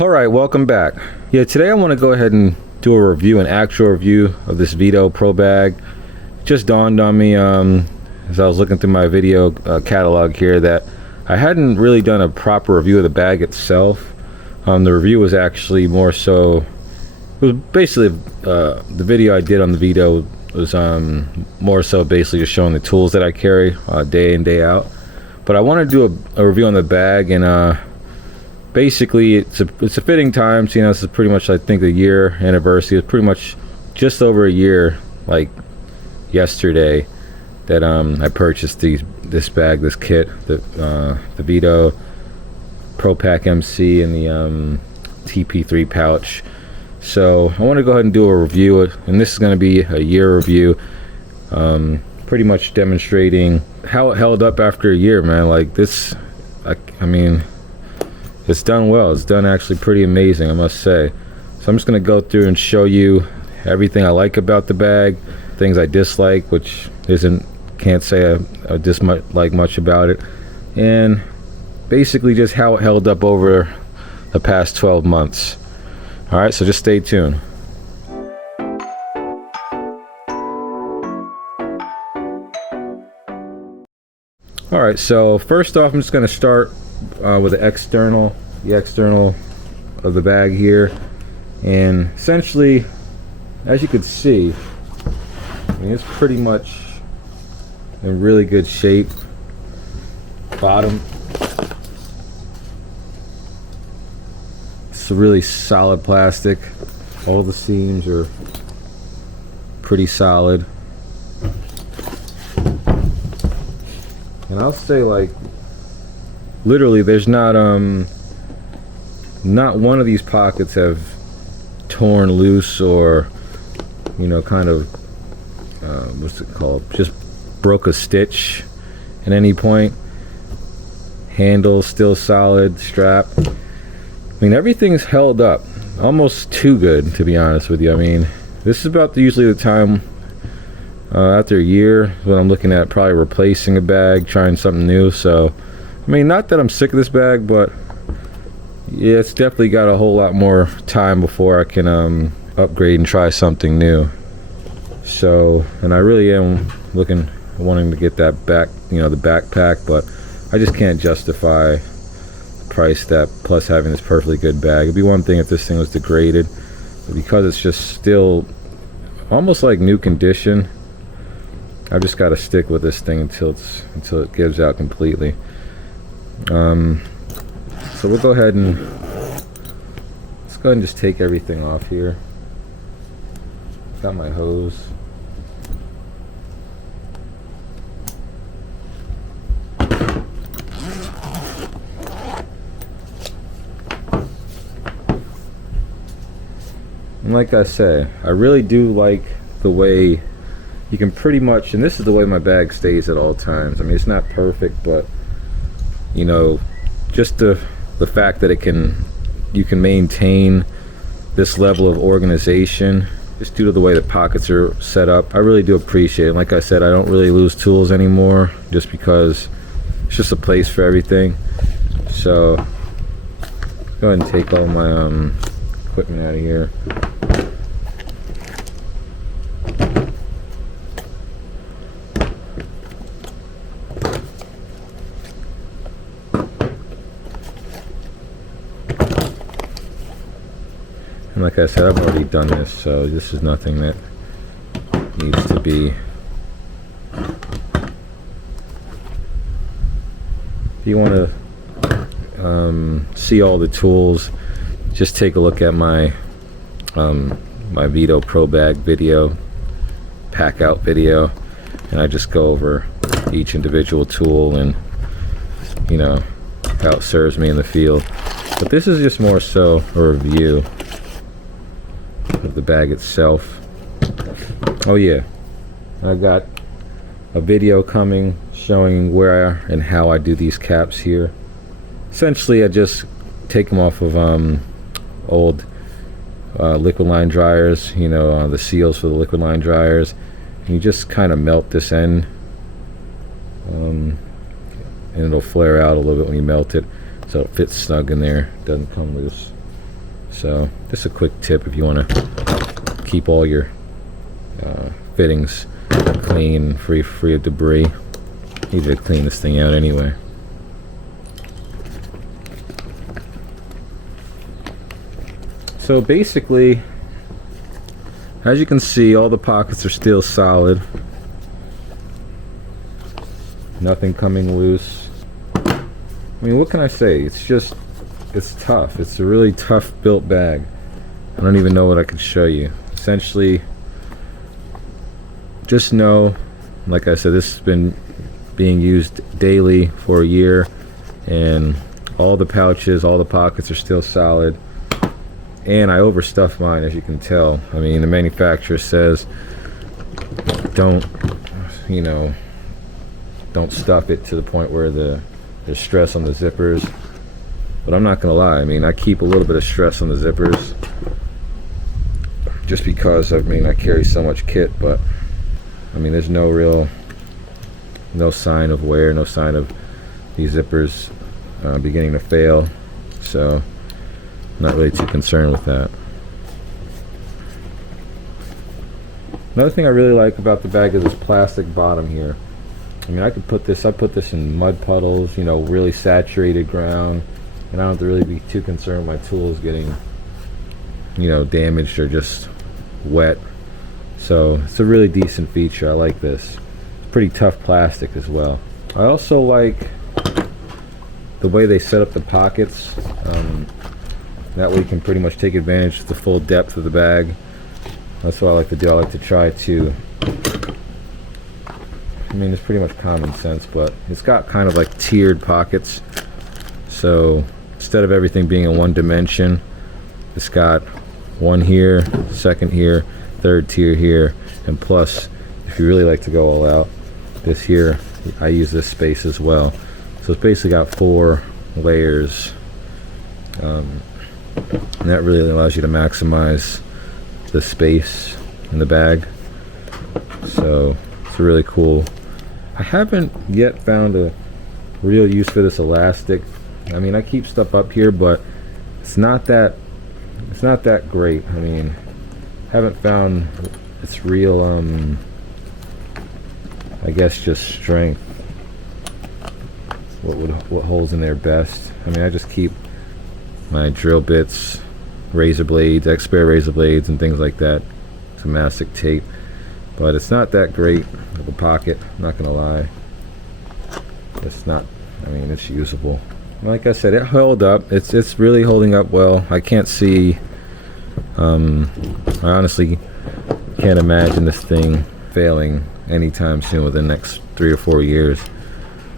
Alright, welcome back. Yeah, today I want to go ahead and do a review, an actual review of this Veto Pro bag. It just dawned on me as I was looking through my video catalog here that I hadn't really done a proper review of the bag itself. The review was actually more so, it was basically the video I did on the Veto was more so basically just showing the tools that I carry day in, day out. But I want to do a review on the bag, and basically it's a fitting time, seeing this is pretty much, I think, the year anniversary. It's pretty much just over a year, like yesterday, that I purchased this bag, this kit, the Veto Pro Pack MC and the TP3 pouch. So I want to go ahead and do a review, and this is going to be a year review, pretty much demonstrating how it held up after a year, man. Like this, I mean, it's done well. It's done actually pretty amazing, I must say. So I'm just going to go through and show you everything I like about the bag, things I dislike, which can't say I dislike much about it, and basically just how it held up over the past 12 months. Alright, so just stay tuned. Alright, so first off, I'm just going to start with the external of the bag here, and essentially, as you can see, I mean, it's pretty much in really good shape. Bottom, it's a really solid plastic. All the seams are pretty solid, and I'll say, like, literally there's not one of these pockets have torn loose or, you know, kind of what's it called, just broke a stitch at any point. Handle still solid, strap, I mean, everything's held up almost too good, to be honest with you. I mean, this is about usually the time after a year when I'm looking at probably replacing a bag, trying something new. So I mean, not that I'm sick of this bag, but yeah, it's definitely got a whole lot more time before I can upgrade and try something new. So, and I really am wanting to get that back, you know, the backpack, but I just can't justify the price that, plus having this perfectly good bag. It'd be one thing if this thing was degraded, but because it's just still almost like new condition, I've just got to stick with this thing until it gives out completely. So we'll go ahead and just take everything off here. Got my hose. And like I say, I really do like the way you can pretty much, and this is the way my bag stays at all times. I mean, it's not perfect, but you know, just the fact that you can maintain this level of organization just due to the way the pockets are set up, I really do appreciate it. Like I said, I don't really lose tools anymore just because it's just a place for everything. So go ahead and take all my equipment out of here. And like I said, I've already done this, so this is nothing that needs to be. If you want to see all the tools, just take a look at my my Veto Pro bag video, Packout video, and I just go over each individual tool and, you know, how it serves me in the field. But this is just more so a review of the bag itself. Oh yeah, I got a video coming showing where and how I do these caps here. Essentially, I just take them off of old liquid line dryers, you know, the seals for the liquid line dryers, and you just kind of melt this end, and it'll flare out a little bit when you melt it, so it fits snug in there, doesn't come loose. So just a quick tip if you want to keep all your fittings clean, free of debris. Need to clean this thing out anyway. So basically, as you can see, all the pockets are still solid. Nothing coming loose. I mean, what can I say? It's tough. It's a really tough built bag. I don't even know what I could show you. Essentially, just know, like I said, this has been being used daily for a year, and all the pouches, all the pockets are still solid. And I overstuffed mine, as you can tell. I mean, the manufacturer says don't stuff it to the point where there's stress on the zippers. But I'm not gonna lie, I mean, I keep a little bit of stress on the zippers just because, I mean, I carry so much kit. But I mean, there's no sign of wear, no sign of these zippers beginning to fail, so I'm not really too concerned with that. Another thing I really like about the bag is this plastic bottom here. I mean, I put this in mud puddles, you know, really saturated ground, and I don't have to really be too concerned with my tools getting, you know, damaged or just wet. So it's a really decent feature. I like this. It's pretty tough plastic as well. I also like the way they set up the pockets. That way you can pretty much take advantage of the full depth of the bag. That's what I like to do. I like to try to, I mean, it's pretty much common sense, but it's got kind of like tiered pockets. So instead of everything being in one dimension, it's got one here, second here, third tier here, and plus, if you really like to go all out, this here, I use this space as well. So it's basically got 4 layers, and that really allows you to maximize the space in the bag. So it's really cool. I haven't yet found a real use for this elastic. I mean, I keep stuff up here, but it's not that great. I mean, haven't found its real I guess just strength, what holds in there best. I mean, I just keep my drill bits, razor blades, spare razor blades, and things like that, some mastic tape. But it's not that great of a pocket, I'm not gonna lie. It's not, I mean, it's usable. Like I said, it held up. It's really holding up well. I can't see, I honestly can't imagine this thing failing anytime soon within the next 3 or 4 years.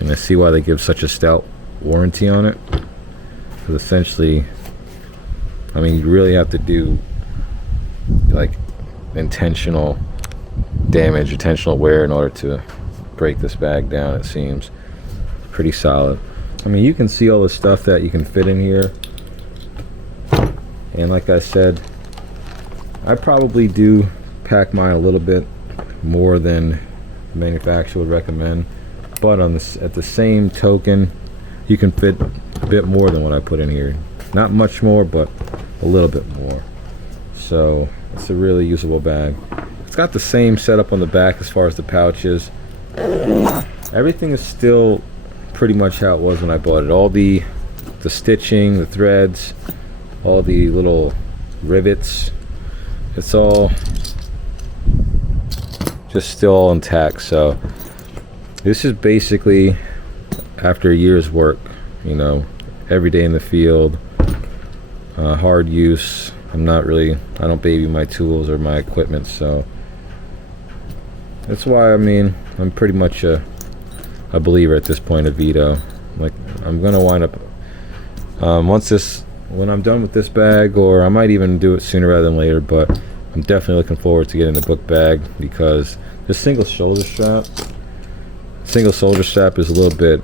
And I see why they give such a stout warranty on it. Because essentially, I mean, you really have to do like intentional damage, intentional wear in order to break this bag down. It seems pretty solid. I mean, you can see all the stuff that you can fit in here. And like I said, I probably do pack mine a little bit more than the manufacturer would recommend. But on this, at the same token, you can fit a bit more than what I put in here. Not much more, but a little bit more. So it's a really usable bag. It's got the same setup on the back as far as the pouches. Everything is still pretty much how it was when I bought it. All the stitching, the threads, all the little rivets, it's all just still all intact. So this is basically after a year's work, you know, every day in the field, hard use. I don't baby my tools or my equipment, so that's why, I mean, I'm pretty much a believer at this point of Veto. Like, I'm gonna wind up when I'm done with this bag, or I might even do it sooner rather than later, but I'm definitely looking forward to getting the book bag, because this single shoulder strap is a little bit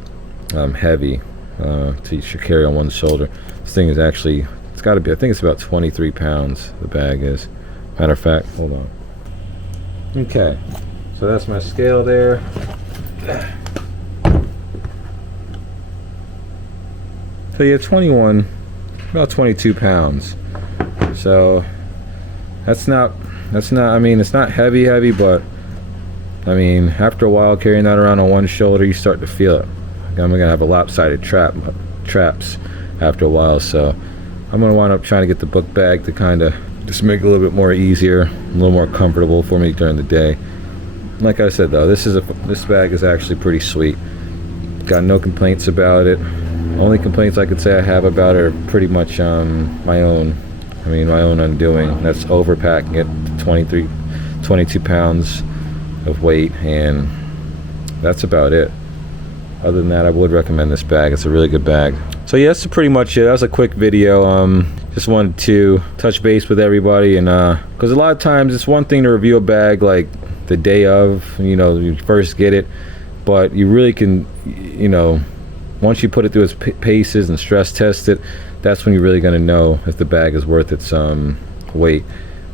heavy to carry on one shoulder. This thing is actually, it's got to be, I think it's about 23 pounds, the bag is. Matter of fact, hold on. Okay, so that's my scale there. So yeah, about 22 pounds. So that's not, I mean, it's not heavy, but I mean, after a while carrying that around on one shoulder, you start to feel it. I'm gonna have a lopsided traps after a while, so I'm gonna wind up trying to get the book bag to kind of just make it a little bit more easier, a little more comfortable for me during the day. Like I said though, this bag is actually pretty sweet. Got no complaints about it. Only complaints I could say I have about it are pretty much my own undoing. That's overpacking it, 22 pounds of weight, and that's about it. Other than that, I would recommend this bag. It's a really good bag. So yeah, that's pretty much it. That was a quick video. Just wanted to touch base with everybody, and because a lot of times it's one thing to review a bag like the day of, you first get it, but you really can, once you put it through its paces and stress test it, that's when you're really going to know if the bag is worth its weight.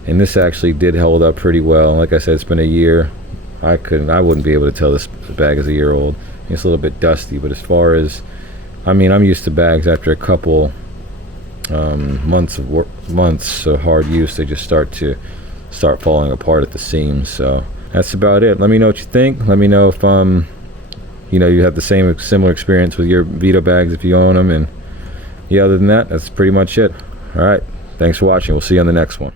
And this actually did hold up pretty well. Like I said, it's been a year. I wouldn't be able to tell this bag is a year old. It's a little bit dusty, but as far as, I'm used to bags after a couple months of hard use, they just start falling apart at the seams. So that's about it. Let me know what you think. Let me know if you have the similar experience with your Veto bags if you own them. And yeah, other than that, that's pretty much it. All right, thanks for watching. We'll see you on the next one.